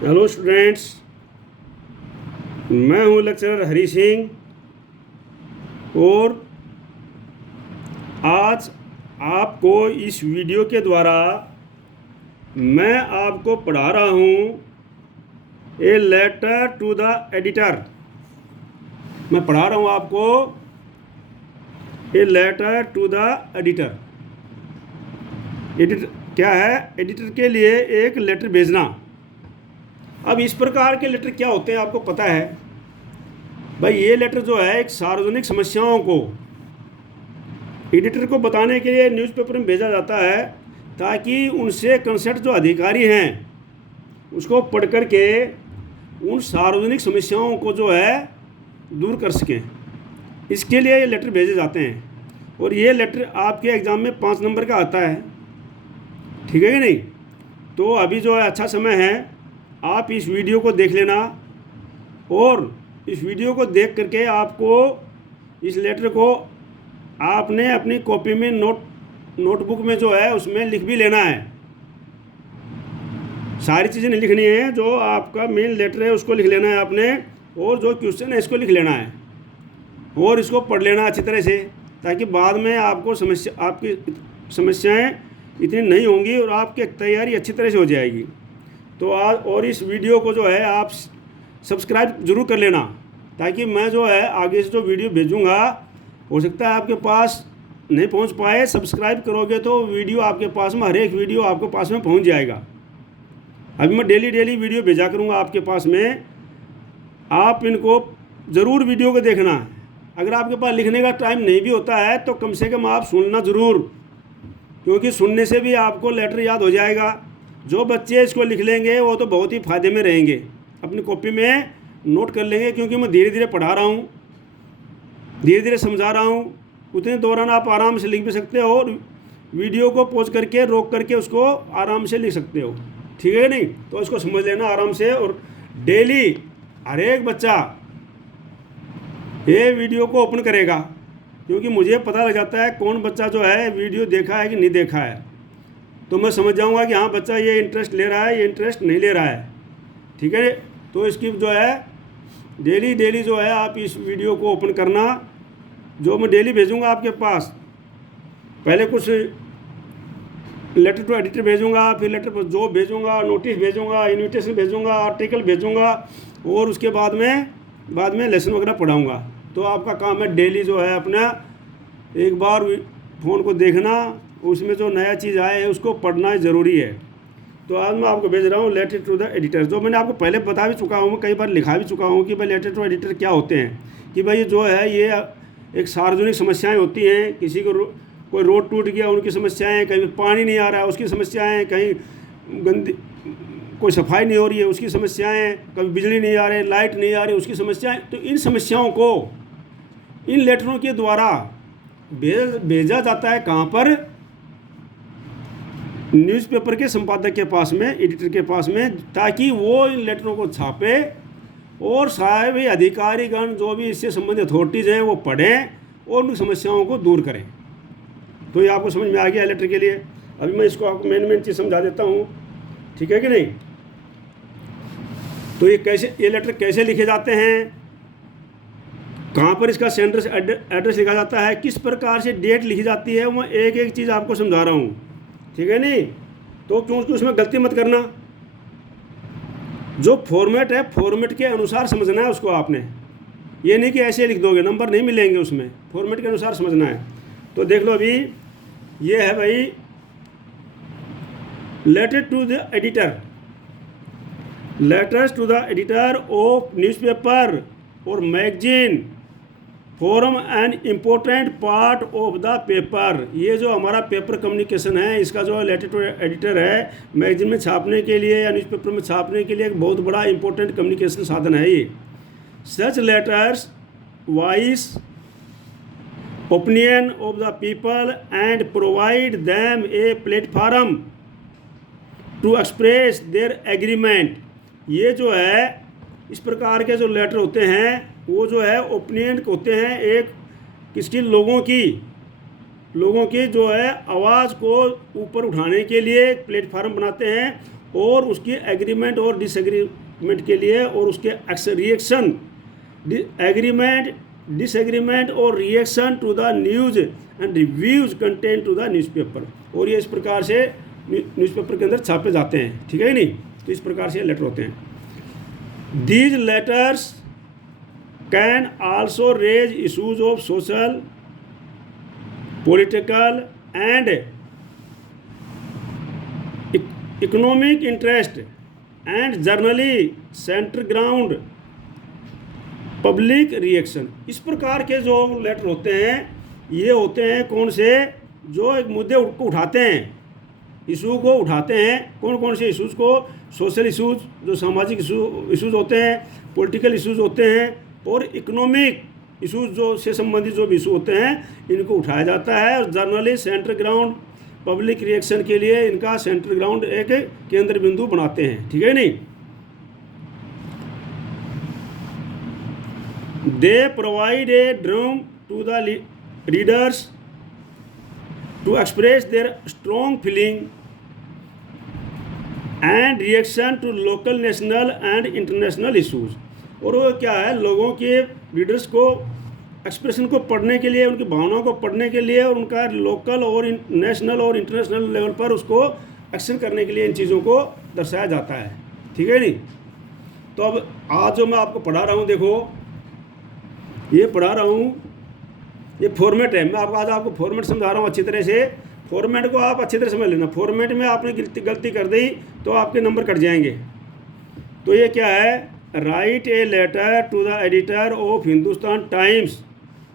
Hello students, मैं हूं lecturer Hari Singh और आज आपको इस वीडियो के द्वारा मैं आपको पढ़ा रहा हूं a letter to the editor. मैं पढ़ा रहा हूं आपको a letter to the editor. Editor क्या है? एडिटर के लिए एक लेटर भेजना। अब इस प्रकार के लेटर क्या होते हैं आपको पता है भाई। ये लेटर जो है एक सार्वजनिक समस्याओं को एडिटर को बताने के लिए न्यूज़पेपर में भेजा जाता है ताकि उनसे कंसर्ट जो अधिकारी हैं उसको पढ़ कर के उन सार्वजनिक समस्याओं को जो है दूर कर सकें। इसके लिए ये लेटर भेजे जाते हैं और ये लेटर आपके एग्ज़ाम में 5 नंबर का आता है, ठीक है कि नहीं? तो अभी जो है अच्छा समय है, आप इस वीडियो को देख लेना और इस वीडियो को देख करके आपको इस लेटर को आपने अपनी कॉपी में नोटबुक में जो है उसमें लिख भी लेना है। सारी चीज़ें नहीं लिखनी है, जो आपका मेन लेटर है उसको लिख लेना है आपने, और जो क्वेश्चन है इसको लिख लेना है और इसको पढ़ लेना अच्छी तरह से, ताकि बाद में आपकी समस्याएं इतनी नहीं होंगी और आपकी तैयारी अच्छी तरह से हो जाएगी। तो आज और इस वीडियो को जो है आप सब्सक्राइब जरूर कर लेना, ताकि मैं जो है आगे से जो वीडियो भेजूंगा हो सकता है आपके पास नहीं पहुंच पाए। सब्सक्राइब करोगे तो वीडियो आपके पास में, हर एक वीडियो आपके पास में पहुंच जाएगा। अभी मैं डेली वीडियो भेजा करूंगा आपके पास में, आप इनको ज़रूर वीडियो को देखना। अगर आपके पास लिखने का टाइम नहीं भी होता है तो कम से कम आप सुनना ज़रूर, क्योंकि सुनने से भी आपको लेटर याद हो जाएगा। जो बच्चे इसको लिख लेंगे वो तो बहुत ही फ़ायदे में रहेंगे, अपनी कॉपी में नोट कर लेंगे, क्योंकि मैं धीरे धीरे पढ़ा रहा हूँ, धीरे धीरे समझा रहा हूँ। उतने दौरान आप आराम से लिख भी सकते हो और वीडियो को पॉज करके रोक करके उसको आराम से लिख सकते हो, ठीक है नहीं? तो इसको समझ लेना आराम से। और डेली हर एक बच्चा ये वीडियो को ओपन करेगा, क्योंकि मुझे पता लग जाता है कौन बच्चा जो है वीडियो देखा है कि नहीं देखा है, तो मैं समझ जाऊंगा कि हाँ बच्चा ये इंटरेस्ट ले रहा है, ये इंटरेस्ट नहीं ले रहा है, ठीक है? तो इसकी जो है डेली जो है आप इस वीडियो को ओपन करना, जो मैं डेली भेजूंगा आपके पास। पहले कुछ लेटर टू एडिटर भेजूंगा, फिर लेटर पर जो भेजूंगा, नोटिस भेजूंगा, इन्विटेशन भेजूंगा, आर्टिकल भेजूंगा, और उसके बाद में लेसन वगैरह पढ़ाऊँगा। तो आपका काम है डेली जो है अपना एक बार फ़ोन को देखना, उसमें जो नया चीज़ आया है उसको पढ़ना ज़रूरी है। तो आज मैं आपको भेज रहा हूँ लेटर टू द एडिटर, जो मैंने आपको पहले बता भी चुका हूँ, कई बार लिखा भी चुका हूँ कि भाई लेटर टू एडिटर क्या होते हैं। कि भाई जो है ये एक सार्वजनिक समस्याएं होती हैं, किसी को कोई रोड टूट गया उनकी समस्याएं, कहीं पानी नहीं आ रहा है उसकी समस्याएँ, कहीं गंदी कोई सफाई नहीं हो रही है उसकी समस्याएँ, कभी बिजली नहीं आ रही, लाइट नहीं आ रही उसकी समस्याएँ। तो इन समस्याओं को इन लेटरों के द्वारा भेजा जाता है कहाँ पर? न्यूज़पेपर के संपादक के पास में, एडिटर के पास में, ताकि वो इन लेटरों को छापे और सारे अधिकारीगण जो भी इससे संबंधित अथॉरिटीज़ हैं वो पढ़ें और उन समस्याओं को दूर करें। तो ये आपको समझ में आ गया लेटर के लिए। अभी मैं इसको आपको मेन चीज़ समझा देता हूँ, ठीक है कि नहीं? तो ये लेटर कैसे लिखे जाते हैं, कहाँ पर इसका सेंडर एड्रेस लिखा जाता है, किस प्रकार से डेट लिखी जाती है, मैं एक एक चीज़ आपको समझा रहा हूँ, ठीक है नहीं? तो क्योंकि उसमें गलती मत करना। जो फॉर्मेट है फॉर्मेट के अनुसार समझना है उसको आपने, ये नहीं कि ऐसे लिख दोगे, नंबर नहीं मिलेंगे उसमें, फॉर्मेट के अनुसार समझना है। तो देख लो अभी ये है भाई letter to the editor, letters to the editor of newspaper और magazine form an important part of the paper. ये जो हमारा पेपर कम्युनिकेशन है, इसका जो लेटर टू एडिटर है, मैगजीन में छापने के लिए या न्यूज़पेपर में छापने के लिए एक बहुत बड़ा इंपॉर्टेंट कम्युनिकेशन साधन है ये। Such letters voice opinion of the people and provide them a platform to express their agreement. ये जो है इस प्रकार के जो लेटर होते हैं वो जो है ओपिनियन होते हैं, एक किसकी, लोगों की जो है आवाज़ को ऊपर उठाने के लिए एक प्लेटफार्म बनाते हैं और उसकी एग्रीमेंट और डिसएग्रीमेंट के लिए, और उसके रिएक्शन, एग्रीमेंट, डिसएग्रीमेंट और reaction to the news and reviews content to the newspaper. और ये इस प्रकार से न्यूज़पेपर के अंदर छापे जाते हैं, ठीक है नहीं। तो इस प्रकार से ये लेटर होते हैं। These letters can also raise issues of social, political and economic interest and generally centre ground public reaction. इस प्रकार के जो लेटर होते हैं ये होते हैं कौन से, जो एक मुद्दे को उठाते हैं, इशू को उठाते हैं। कौन कौन से इशूज़ को, सोशल इशूज़, जो सामाजिक इशूज़ होते हैं, पॉलिटिकल इशूज़ होते हैं, और इकोनॉमिक इशूज़ जो से संबंधित जो भी इशू होते हैं इनको उठाया जाता है। और generally centre ground public reaction के लिए इनका सेंटर ग्राउंड एक केंद्र बिंदु बनाते हैं, ठीक है नहीं। They provide a drum to the readers to express their strong feeling and reaction to local, national and international issues. और वो क्या है, लोगों के रीडर्स को एक्सप्रेशन को पढ़ने के लिए, उनकी भावनाओं को पढ़ने के लिए, और उनका लोकल और नेशनल और इंटरनेशनल लेवल पर उसको एक्शन करने के लिए इन चीज़ों को दर्शाया जाता है, ठीक है नहीं। तो अब आज जो मैं आपको पढ़ा रहा हूँ, देखो ये पढ़ा रहा हूँ, ये फॉर्मेट है। मैं आज आपको फॉर्मेट समझा रहा हूँ अच्छी तरह से। फॉर्मेट को आप अच्छी तरह समझ लेना। फॉर्मेट में आपने गलती कर दी तो आपके नंबर कट जाएंगे। तो ये क्या है, write a letter to the editor of Hindustan Times,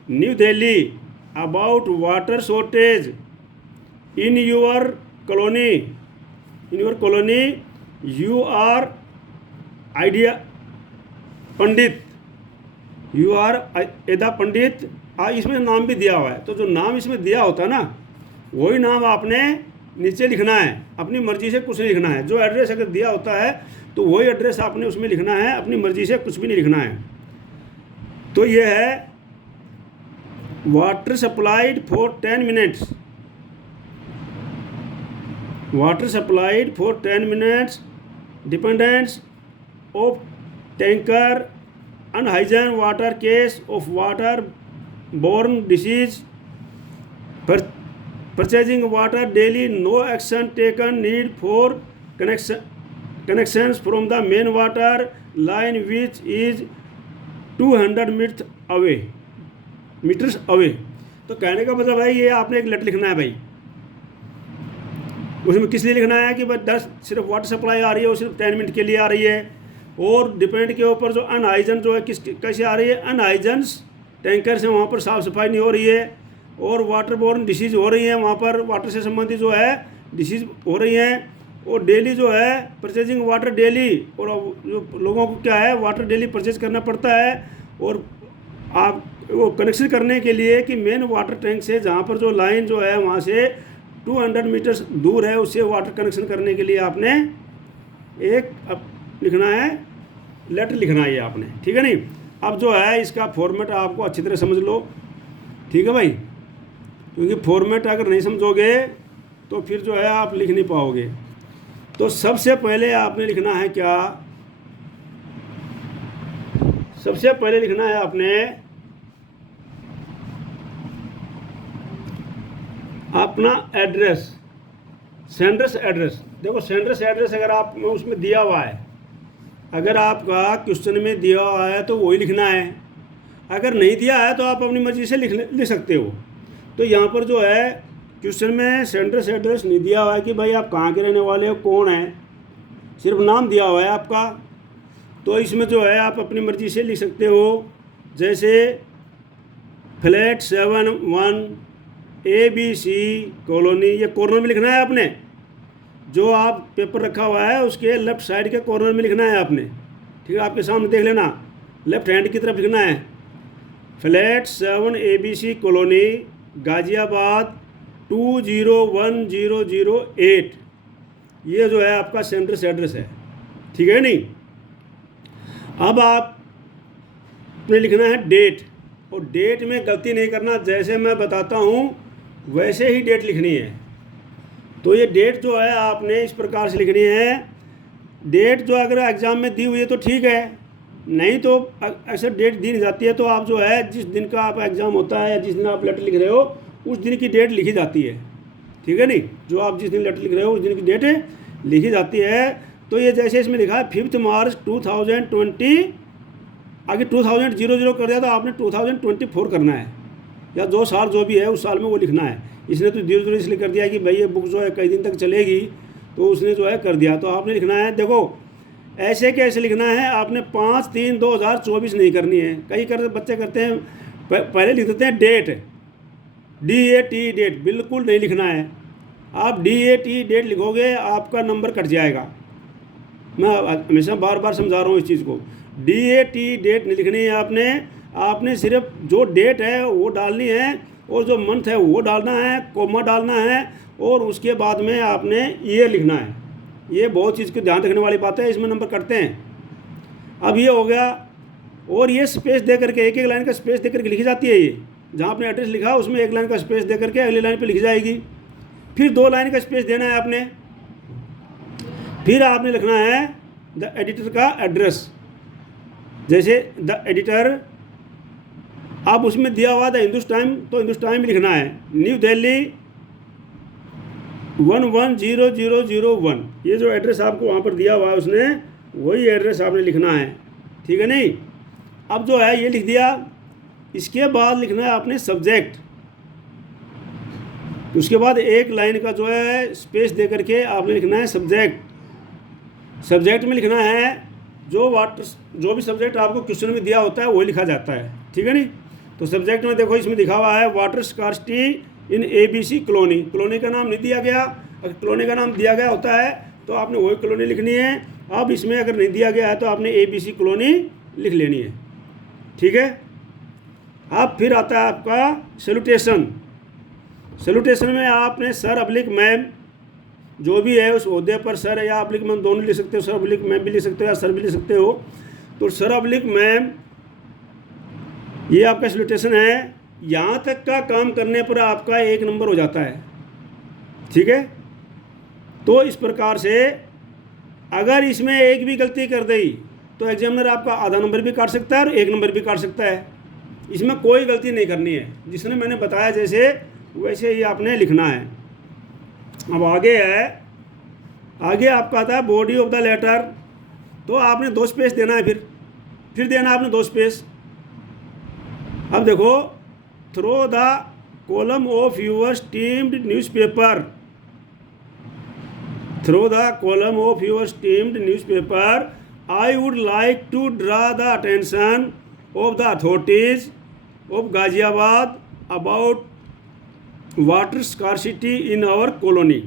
New Delhi, about water shortage in your colony, you are आइडिया पंडित, यू आर एदा पंडित। इसमें नाम भी दिया हुआ है, तो जो नाम इसमें दिया होता है ना वही नाम आपने नीचे लिखना है, अपनी मर्जी से कुछ नहीं लिखना है। जो एड्रेस अगर दिया होता है तो वही एड्रेस आपने उसमें लिखना है, अपनी मर्जी से कुछ भी नहीं लिखना है। तो ये है water supplied for 10 minutes, water supplied for 10 minutes, dependents of tanker, unhygiene water, case of water borne disease, purchasing water daily, no action taken, need for connections from the main water line which is 200 meters away। तो कहने का मतलब है ये आपने एक letter लिखना है भाई। उसमें किस लिए लिखना है कि भाई सिर्फ वाटर सप्लाई आ रही है, वो सिर्फ 10 मिनट के लिए आ रही है। और डिपेंड के ऊपर जो अनहाइजन जो है कैसे आ रही है, अनहाइजन टैंकर से वहाँ पर साफ़ सफाई नहीं हो रही है, और वाटर बोर्न डिसीज़ हो रही है, वहाँ पर वाटर से संबंधित जो है डिसीज़ हो रही हैं। और डेली जो है परचेजिंग वाटर डेली, और जो लोगों को क्या है वाटर डेली परचेज करना पड़ता है। और आप वो कनेक्शन करने के लिए कि मेन वाटर टैंक से जहाँ पर जो लाइन जो है वहाँ से 200 मीटर्स दूर है, उससे वाटर कनेक्शन करने के लिए आपने एक लिखना है, लेटर लिखना है ये आपने, ठीक है नहीं। अब जो है इसका फॉर्मेट आपको अच्छी तरह समझ लो, ठीक है भाई, क्योंकि फॉर्मेट अगर नहीं समझोगे तो फिर जो है आप लिख नहीं पाओगे। तो सबसे पहले आपने लिखना है क्या, सबसे पहले लिखना है आपने अपना एड्रेस, सेंडर्स एड्रेस। देखो सेंडर्स एड्रेस अगर आप उसमें दिया हुआ है, अगर आपका क्वेश्चन में दिया हुआ है तो वही लिखना है। अगर नहीं दिया है तो आप अपनी मर्जी से लिख सकते हो। तो यहाँ पर जो है क्वेश्चन में सेंडर्स एड्रेस नहीं दिया हुआ है कि भाई आप कहाँ के रहने वाले हो, कौन है, सिर्फ नाम दिया हुआ है आपका। तो इसमें जो है आप अपनी मर्जी से लिख सकते हो, जैसे फ्लैट 7-1 ABC कॉलोनी, ये कॉर्नर में लिखना है आपने। जो आप पेपर रखा हुआ है उसके लेफ्ट साइड के कॉर्नर में लिखना है आपने, ठीक है। आपके सामने देख लेना, लेफ्ट हैंड की तरफ लिखना है, फ्लैट 7 ABC कॉलोनी, गाज़ियाबाद 201008। ये जो है आपका सेंडर्स एड्रेस है, ठीक है नहीं। अब आपने लिखना है डेट, और डेट में गलती नहीं करना, जैसे मैं बताता हूँ वैसे ही डेट लिखनी है। तो ये डेट जो है आपने इस प्रकार से लिखनी है डेट जो अगर एग्ज़ाम में दी हुई है तो ठीक है, नहीं तो ऐसे डेट दी नहीं जाती है तो आप जो है जिस दिन का आप एग्ज़ाम होता है या जिस दिन आप लेटर लिख रहे हो उस दिन की डेट लिखी जाती है, ठीक है नहीं, जो आप जिस दिन लेटर लिख रहे हो उस दिन की डेट लिखी जाती है। तो ये जैसे इसमें लिखा है 5 मार्च 2020, आगे 2000 कर दिया तो आपने 2024 करना है, या 2 साल जो भी है उस साल में वो लिखना है। इसने तो 0 इसलिए कर दिया कि भाई ये बुक जो है कई दिन तक चलेगी, तो उसने जो है कर दिया, तो आपने लिखना है। देखो ऐसे कैसे लिखना है, आपने 5/3/2024 नहीं करनी है। कई बच्चे करते हैं पहले लिख देते हैं डेट, DAT डेट, बिल्कुल नहीं लिखना है। आप DAT डेट लिखोगे आपका नंबर कट जाएगा। मैं हमेशा बार बार समझा रहा हूँ इस चीज़ को, DAT डेट नहीं लिखनी है आपने सिर्फ जो डेट है वो डालनी है और जो मंथ है वो डालना है, कोमा डालना है और उसके बाद में आपने ईयर लिखना है। ये बहुत चीज़ को ध्यान रखने वाली बात है, इसमें नंबर कटते हैं। अब ये हो गया, और ये स्पेस दे करके एक लाइन का स्पेस दे करके लिखी जाती है। ये जहाँ आपने एड्रेस लिखा उसमें 1 लाइन का स्पेस दे करके अगली लाइन पे लिखी जाएगी। फिर 2 लाइन का स्पेस देना है आपने। फिर आपने लिखना है द एडिटर का एड्रेस, जैसे द एडिटर, आप उसमें दिया हुआ था हिंदुस्तान, तो हिंदुस्तान में लिखना है। न्यू दिल्ली 110001, ये जो एड्रेस आपको वहाँ पर दिया हुआ है उसने वही एड्रेस आपने लिखना है, ठीक है नहीं। अब जो है ये लिख दिया, इसके बाद लिखना है आपने सब्जेक्ट, उसके बाद 1 लाइन का जो है स्पेस दे करके आपने लिखना है सब्जेक्ट। सब्जेक्ट में लिखना है जो भी सब्जेक्ट आपको क्वेश्चन में दिया होता है वही लिखा जाता है, ठीक है नहीं। तो सब्जेक्ट में देखो इसमें लिखा हुआ है वाटर स्कार्सिटी इन ABC कॉलोनी। कॉलोनी का नाम नहीं दिया गया, अगर कॉलोनी का नाम दिया गया होता है तो आपने वही कॉलोनी लिखनी है। अब इसमें अगर नहीं दिया गया है तो आपने ABC कॉलोनी लिख लेनी है, ठीक है। अब फिर आता है आपका सैल्यूटेशन। सैल्यूटेशन में आपने सर अब्लिक मैम, जो भी है उस ओहदे पर सर या अब्लिक मैम दोनों लिख सकते हो, सर अब्लिक मैम भी लिख सकते हो या सर भी लिख सकते हो। तो सर अब्लिक मैम ये आपका सैल्यूटेशन है। यहाँ तक का काम करने पर आपका 1 नंबर हो जाता है, ठीक है। तो इस प्रकार से अगर इसमें एक भी गलती कर दी तो एग्जामिनर आपका आधा नंबर भी काट सकता है और 1 नंबर भी काट सकता है। इसमें कोई गलती नहीं करनी है, जिसने मैंने बताया जैसे वैसे ही आपने लिखना है। अब आगे है, आगे आपका आता है बॉडी ऑफ द लेटर। तो आपने 2 स्पेस देना है, फिर देना आपने 2 स्पेस। अब देखो, through the column of your esteemed newspaper, through the column of your esteemed newspaper I would like to draw the attention of the authorities of Ghaziabad about water scarcity in our colony.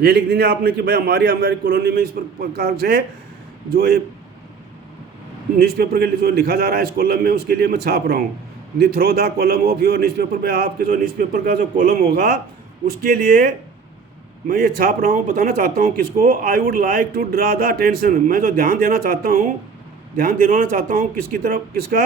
ये लिख देंगे आपने कि भाई हमारी colony में इस प्रकार से जो ये न्यूज़पेपर के लिए जो लिखा जा रहा है इस कॉलम में, उसके लिए मैं छाप रहा हूँ। The through the column of your newspaper पे आपके जो न्यूज़पेपर का जो कॉलम होगा उसके लिए मैं ये छाप रहा हूँ, बताना चाहता हूँ किसको, I would like to draw the attention, मैं जो ध्यान देना चाहता हूँ, ध्यान दिलाना चाहता हूँ किसकी तरफ, किसका,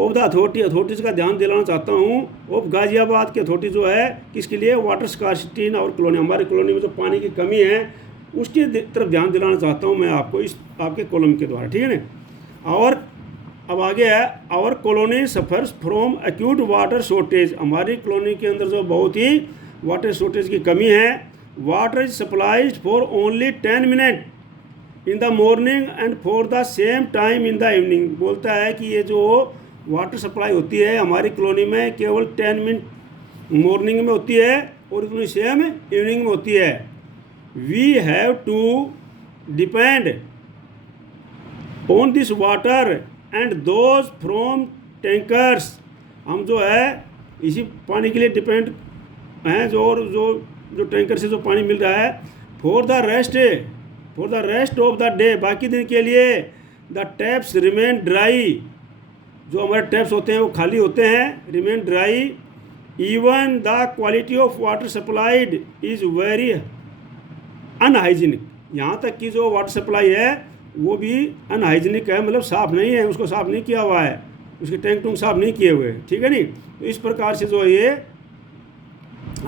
ऑफ द अथॉरिटीज़ का ध्यान दिलाना चाहता हूँ। ऑफ गाजियाबाद की अथॉरिटी जो है किसके लिए, water scarcity in our colony, हमारी कॉलोनी में जो पानी की कमी है उसकी तरफ ध्यान दिलाना चाहता हूँ मैं आपको इस आपके कॉलम के द्वारा, ठीक है ना। और अब आगे है, our colony suffers from acute water shortage, हमारी कॉलोनी के अंदर जो बहुत ही वाटर शॉर्टेज की कमी है। Water is supplies for only 10 minute in the morning and for the same time in the evening. बोलता है कि ये जो वाटर सप्लाई होती है हमारी कॉलोनी में केवल 10 मिनट मॉर्निंग में होती है और उतनी सेम इवनिंग में होती है। We have to depend on this water and those from tankers, हम जो है इसी पानी के लिए डिपेंड हैं, जो टैंकर से जो पानी मिल रहा है। For the rest of the day, बाकी दिन के लिए द टैप्स रिमेन ड्राई, जो हमारे टैप्स होते हैं वो खाली होते हैं, remain dry. Even the quality of water supplied is very unhygienic, यहाँ तक कि जो वाटर सप्लाई है वो भी अनहाइजीनिक है, मतलब साफ़ नहीं है, उसको साफ़ नहीं किया हुआ है, उसके टैंक टूंक साफ़ नहीं किए हुए, ठीक है नहीं। तो इस प्रकार से जो ये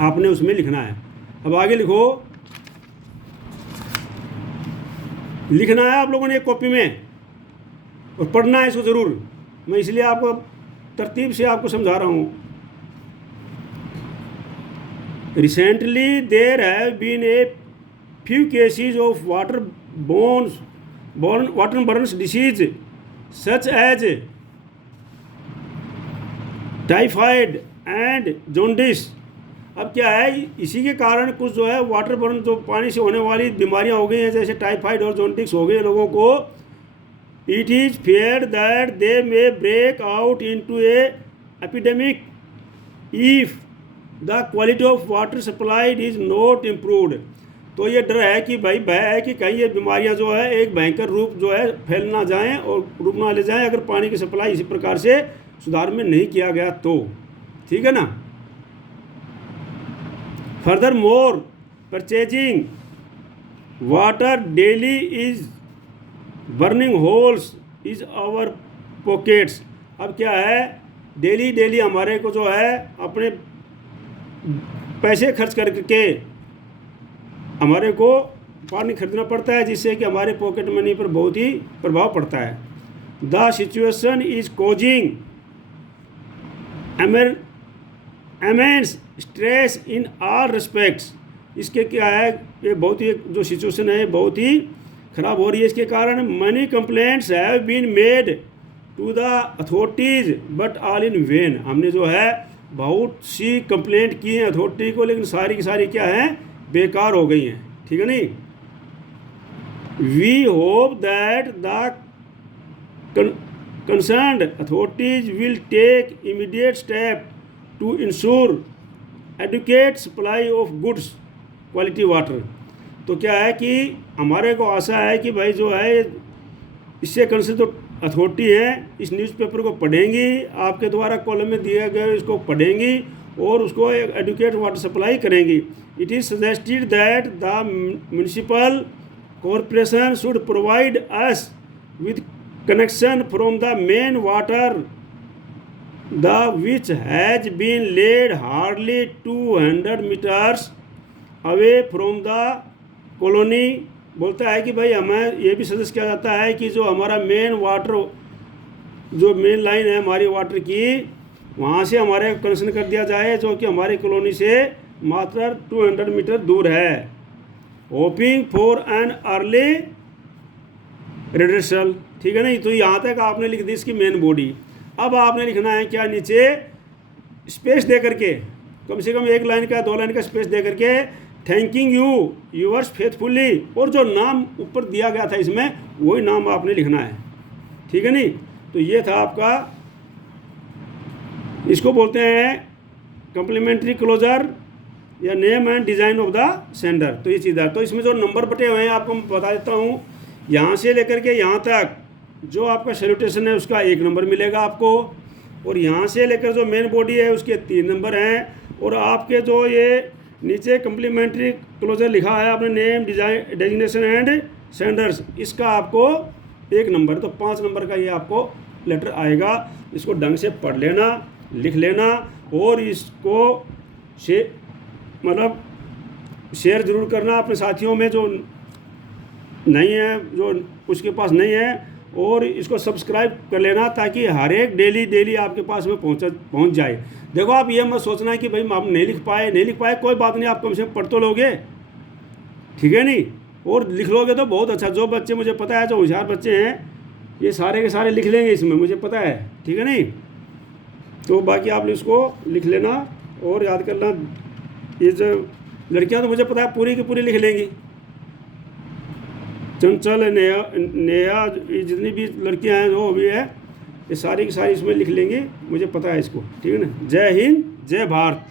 आपने उसमें लिखना है। अब आगे लिखो, लिखना है आप लोगों ने एक कॉपी में और पढ़ना है इसको ज़रूर। मैं इसलिए आपको तरतीब से आपको समझा रहा हूँ। Recently there have been a few cases of waterborne disease such as typhoid and jaundice. अब क्या है, इसी के कारण कुछ जो है वाटरबोर्न जो पानी से होने वाली बीमारियां हो गई हैं, जैसे टाइफाइड और जॉन्डिस हो गई लोगों को। It is feared that they may break out into a epidemic if the quality of water supplied is not improved. तो ये डर है कि भाई भय है कि कहीं ये बीमारियां जो है एक भयंकर रूप जो है फैल ना जाएं और रूप ना ले जाएं अगर पानी की सप्लाई इसी प्रकार से सुधार में नहीं किया गया तो। ठीक है ना। Further more purchasing water daily is burning holes is our pockets. अब क्या है, डेली हमारे को जो है अपने पैसे खर्च करके हमारे को पानी खरीदना पड़ता है, जिससे कि हमारे पॉकेट मनी पर बहुत ही प्रभाव पड़ता है। The situation is causing immense stress in all respects. इसके क्या है, ये बहुत ही जो सिचुएशन है बहुत ही ख़राब हो रही है। इसके कारण many complaints have been made to the authorities but all in vain. हमने जो है बहुत सी कंप्लेंट की हैं अथॉरिटी को, लेकिन सारी की सारी क्या हैं, बेकार हो गई हैं। ठीक है नहीं। We hope that the concerned authorities will take immediate step to ensure adequate supply of goods quality water. तो क्या है कि हमारे को आशा है कि भाई जो है इससे कंसर्न जो अथॉरिटी है इस न्यूज़पेपर को पढ़ेंगी, आपके द्वारा कॉलम में दिए गए इसको पढ़ेंगी और उसको एक एडुकेट वाटर सप्लाई करेंगी। It is suggested that the municipal corporation should provide us with connection from the main water the which has been laid hardly 200 metres away from the colony. बोलता है कि भाई हमें ये भी सजेस्ट किया जाता है कि जो हमारा मेन वाटर जो मेन लाइन है हमारी वाटर की, वहाँ से हमारे कनेक्शन कर दिया जाए, जो कि हमारी कॉलोनी से मात्र 200 मीटर दूर है। Hoping for an early redressal. ठीक है ना। तो यहाँ तक आपने लिख दी इसकी मेन बॉडी। अब आपने लिखना है क्या, नीचे स्पेस दे करके कम से कम 1 लाइन का 2 लाइन का स्पेस दे करके थैंकिंग यू यूअर्स फेथफुली, और जो नाम ऊपर दिया गया था इसमें वही नाम आपने लिखना है। ठीक है नहीं। तो ये था आपका, इसको बोलते हैं कम्प्लीमेंट्री क्लोजर या name and design of the sender. तो ये चीज़ है। तो इसमें जो नंबर बटे हुए हैं आपको मैं बता देता हूँ। यहाँ से लेकर के यहाँ तक जो आपका सैल्यूटेशन है उसका 1 नंबर मिलेगा आपको, और यहाँ से लेकर जो मेन बॉडी है उसके 3 नंबर हैं, और आपके जो ये नीचे कम्प्लीमेंट्री क्लोजर लिखा है आपने name design designation and senders, इसका आपको 1 नंबर। तो 5 नंबर का ये आपको लेटर आएगा। इसको ढंग से पढ़ लेना, लिख लेना, और इसको मतलब शेयर ज़रूर करना अपने साथियों में जो नहीं है, जो उसके पास नहीं है, और इसको सब्सक्राइब कर लेना ताकि हर एक डेली आपके पास में पहुंच जाए। देखो आप ये मत सोचना कि भाई आप नहीं लिख पाए, कोई बात नहीं, आप कम से कम पढ़ तो लोगे। ठीक है नहीं। और लिख लोगे तो बहुत अच्छा। जो बच्चे मुझे पता है जो होशियार बच्चे हैं ये सारे के सारे लिख लेंगे इसमें, मुझे पता है। ठीक है नहीं। तो बाकी आप इसको लिख लेना और याद करना। ये जो लड़कियां तो मुझे पता है पूरी की पूरी लिख लेंगी, चंचल नेहा जितनी भी लड़कियां हैं जो भी है ये सारी की सारी इसमें लिख लेंगी, मुझे पता है इसको। ठीक है ना। जय हिंद, जय भारत।